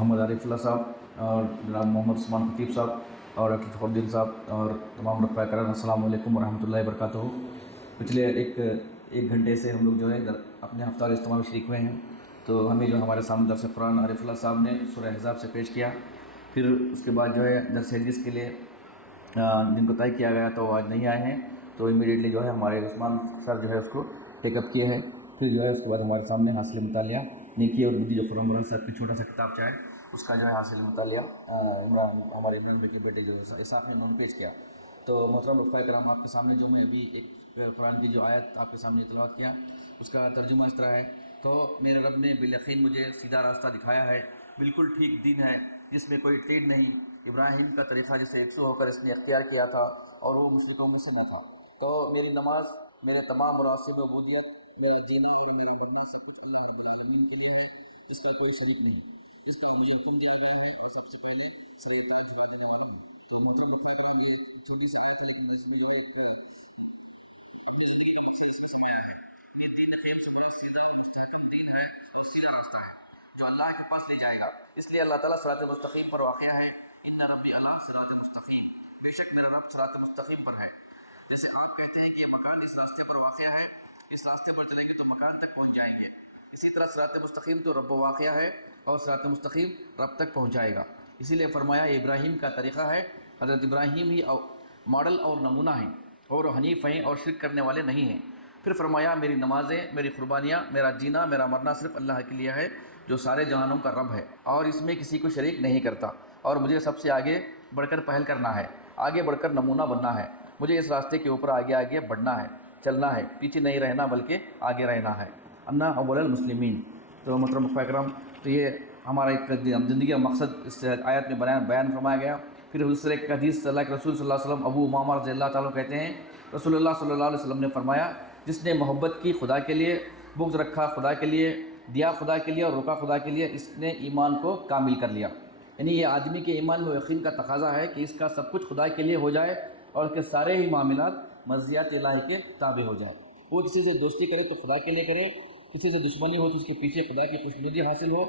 मोहम्मद आरिफुल्लाह साहब और जनाब मोहम्मद उस्मान खतीब साहब और डॉक्टर फ़खरुद्दीन साहब और तमाम रफ़ा करम, अस्सलामु अलैकुम वरहमतुल्लाहि वबरकातुहू। पिछले एक घंटे से हम लोग जो है अपने हफ्तार इज्तिमा में शरीक हुए हैं। तो हमें जो हमारे सामने दरस कुरान आरिफुल्लाह साहब ने सूरह अहज़ाब से पेश किया। फिर उसके बाद जो है दरस हदीस के लिए जिनको तय किया गया तो आज नहीं आए हैं, तो इमीडिएटली जो है हमारे उस्मान सर जो है उसको टेकअप किए हैं। फिर जो है उसके बाद हमारे सामने हासिल मुतालिया नेकी और बुद्धि जो खुर्रम सर की छोटा सा किताब चाहे उसका जो है हासिल मुतालिया हमारे इमरान भाई के बेटे जो है इसाफ़ ने उन्होंने पेश किया। तो मोहतरम रफ़ा करम, आपके सामने जो मैं अभी एक कुरान की जो आयत आपके सामने तिलावत किया उसका तर्जुमा इस तरह है। तो मेरे रब ने बिलयकीन मुझे सीधा रास्ता दिखाया है, बिल्कुल ठीक दीन है जिसमें कोई टेढ़ नहीं। इब्राहिम का तरीक़ा जिसे एकसू होकर इसने इख्तियार किया था और वो मुश्रिकों में से न था। तो मेरी नमाज, मेरे तमाम मुरासिब उबूदियत, मेरा जीना और मेरा मरना सब कुछ अल्लाह रब्बुल आलमीन के लिए है, इसका कोई शरीक नहीं। इसका मुझे हुक्म दिया गया है और सबसे पहले सर झुका देने वाला हूँ। तो मुझे रफ़ा करम ये छोटी सी बात है, लेकिन इसमें जो है एक अपनी ज़िंदगी में किसी समाया है। ये दीन खैर से बड़ा सीधा मुस्तहकम दीन है और सीधा रास्ता है जो अल्लाह के पास ले जाएगा। इसलिए अल्लाह ताला सिरात मुस्तकीम पर वाक़िया है, इन्ना रब्बी अला सिरात मुस्तकीम, बेशक मेरा रब सिरात मुस्तकीम पर है। जैसे आप कहते हैं कि ये मकान इस रास्ते पर वाक़िया है, इस रास्ते पर चलेंगे तो मकान तक पहुँच जाएंगे, इसी तरह सिरात मुस्तकीम तो रब वाक़िया है और सिरात मुस्तकीम रब तक पहुँचाएगा। इसीलिए फरमाया इब्राहीम का तरीक़ा है, हज़रत इब्राहीम ही मॉडल और नमूना हैं और हनीफ़ हैं और शिरक करने वाले नहीं हैं। फिर फरमाया मेरी नमाज़ें, मेरी कुर्बानियाँ, मेरा जीना, मेरा मरना सिर्फ़ अल्लाह के लिए है जो सारे जहानों का रब है और इसमें किसी को शरीक नहीं करता। और मुझे सबसे आगे बढ़कर पहल करना है, आगे बढ़कर नमूना बनना है। मुझे इस रास्ते के ऊपर आगे आगे बढ़ना है, चलना है, पीछे नहीं रहना बल्कि आगे रहना है। अन्ना अव्वलुल मुस्लिमीन। तो मोहतरम फ़खरम, तो ये हमारा एक ज़िंदगी का मकसद इस आयत में बयान फरमाया गया। फिर दूसरे एक हदीस अल्लाह के रसूल सल्लल्लाहु अलैहि वसल्लम अबू उमामा रज़ियल्लाहु ताला कहते हैं, रसूलुल्लाह सल्लल्लाहु अलैहि वसल्लम ने फरमाया, जिसने मोहब्बत की खुदा के लिए, बुग़्ज़ रखा खुदा के लिए, दिया खुदा के लिए और रुका खुदा के लिए, इसने ईमान को कामिल कर लिया। यानी ये आदमी के ईमान में यकीन का तकाज़ा है कि इसका सब कुछ खुदा के लिए हो जाए और उसके सारे ही मामलात मर्ज़ियात इलाही के ताबे हो जाए। वो किसी से दोस्ती करे तो खुदा के लिए करे, किसी से दुश्मनी हो तो उसके पीछे खुदा की खुशनुदी हासिल हो,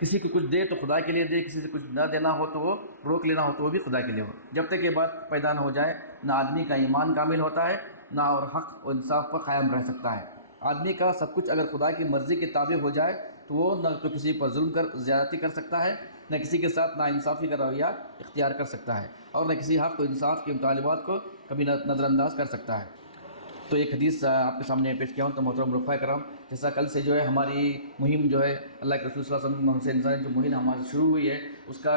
किसी को कुछ दे तो खुदा के लिए दे, किसी से कुछ न देना हो तो वो रोक लेना हो तो वो भी खुदा के लिए हो। जब तक ये बात पैदा न हो जाए ना आदमी का ईमान कामिल होता है, ना और हक़ और इंसाफ पर कायम रह सकता है। आदमी का सब कुछ अगर खुदा की मर्ज़ी के ताबे हो जाए तो वो न तो किसी पर जुल्म कर ज़्यादती कर सकता है, न किसी के साथ ना इंसाफ़ी का रवैया इख्तियार कर सकता है और न किसी हक़ और इंसाफ के मुतालिबात को कभी नज़रअंदाज कर सकता है। तो एक हदीस आपके सामने पेश किया हूँ। तो मोहतरम रफ़ा करम, जैसा कल से जो है हमारी मुहिम जो है अल्लाह के रसूल सल्लल्लाहु अलैहि वसल्लम से इंसान जो मुहिम हमारी शुरू हुई है उसका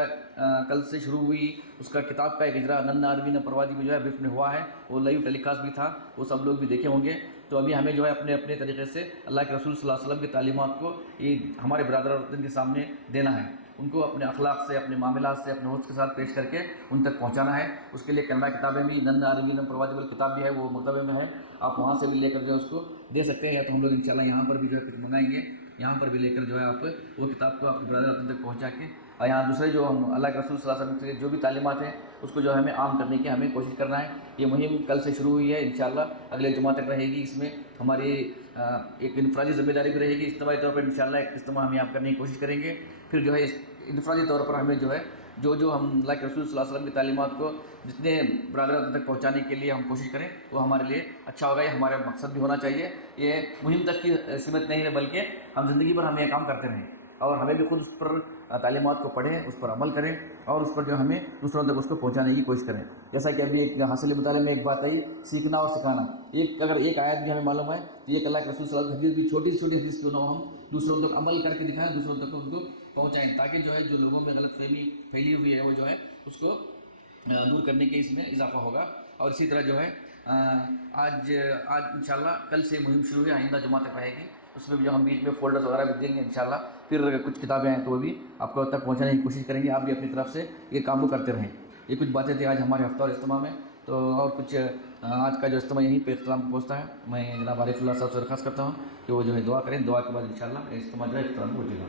कल से शुरू हुई। उसका किताब का एक इजरा नन्ना अरबी न परवादी में जो है ब्रीफ में हुआ है, वो लाइव टेलीकास्ट भी था, वो सब लोग भी देखे होंगे। तो अभी हमें जो है अपने अपने तरीक़े से अल्लाह के रसूल सल्लल्लाहु अलैहि वसल्लम की तालीमात को ये हमारे बरादर के सामने देना है, उनको अपने अखलाक से, अपने मामलात से, अपने होश के साथ पेश करके उन तक पहुंचाना है। उसके लिए कन्नड़ा किताबें भी, नन्ना अरबी न परवादी किताब भी है, वो मकतबे में है, आप वहाँ से भी लेकर जो है उसको दे सकते हैं, या तो हम लोग इंशाल्लाह यहाँ पर भी जो है कुछ मंगाएंगे, यहाँ पर भी लेकर जो है आप वो किताब को आपके बरादर अपने तक पहुँचा के, और यहाँ दूसरे जो हम अल्लाह के रसूल सल्लल्लाहु अलैहि वसल्लम के जो भी तालीमात हैं उसको जो है हमें आम करने की हमें कोशिश करना है। ये मुहिम कल से शुरू हुई है, इंशाल्लाह अगले जुमा तक रहेगी। इसमें हमारी एक इनफरादी ज़िम्मेदारी भी रहेगी, इज्तिमाई तौर पर इंशाल्लाह एक इज्तिमा हम यहाँ करने की कोशिश करेंगे। फिर जो है इनफरादी तौर पर हमें जो है जो हम अल्लाह के रसूल सल्लल्लाहु अलैहि वसल्लम की तालीमात को जितने बरादर तक पहुँचाने के लिए हम कोशिश करें वो हमारे लिए अच्छा होगा। ये हमारा मकसद भी होना चाहिए, ये मुहिम तक की सीमित नहीं है बल्कि हम ज़िंदगी भर हमें ये काम करते रहें और हमें भी खुद उस पर तालीमात को पढ़ें, उस पर अमल करें और उस पर जो हमें दूसरों तक उसको पहुंचाने की कोशिश करें। जैसा कि अभी एक हासिल मुताले में एक बात आई, सीखना और सिखाना। अगर एक आयत भी हमें मालूम है तो ये अल्लाह के रसूल सल्लल्लाहु अलैहि वसल्लम की छोटी से छोटी हदीस क्यों ना हम दूसरों तक अमल करके दिखाएं, दूसरों तक उनको पहुँचाएँ, ताकि जो है जो लोगों में गलतफहमी फैली हुई है वो जो है उसको दूर करने के इसमें इजाफा होगा। और इसी तरह जो है आज इंशाल्लाह कल से मुहिम शुरू है, आइंदा जुमा तक रहेगी। उसमें भी जो हम बीच में फोल्डर्स वगैरह भी देंगे इंशाल्लाह। फिर कुछ किताबें हैं तो वो भी आपको तक पहुंचाने की कोशिश करेंगे, आप भी अपनी तरफ से ये काम को करते रहें। ये कुछ बातें थी आज हमारे हफ्ता और इज्तिमा में। तो और कुछ आज का जो इज्तिमा यहीं पे इख्तिताम पहुँचता है। मैं जनाब आरिफुल्लाह साहब से दरख्वास्त करता हूँ कि वो जो है दुआ करें, दुआ के बाद इंशाल्लाह इज्तिमा जो है इख्तिताम हो जाएगा।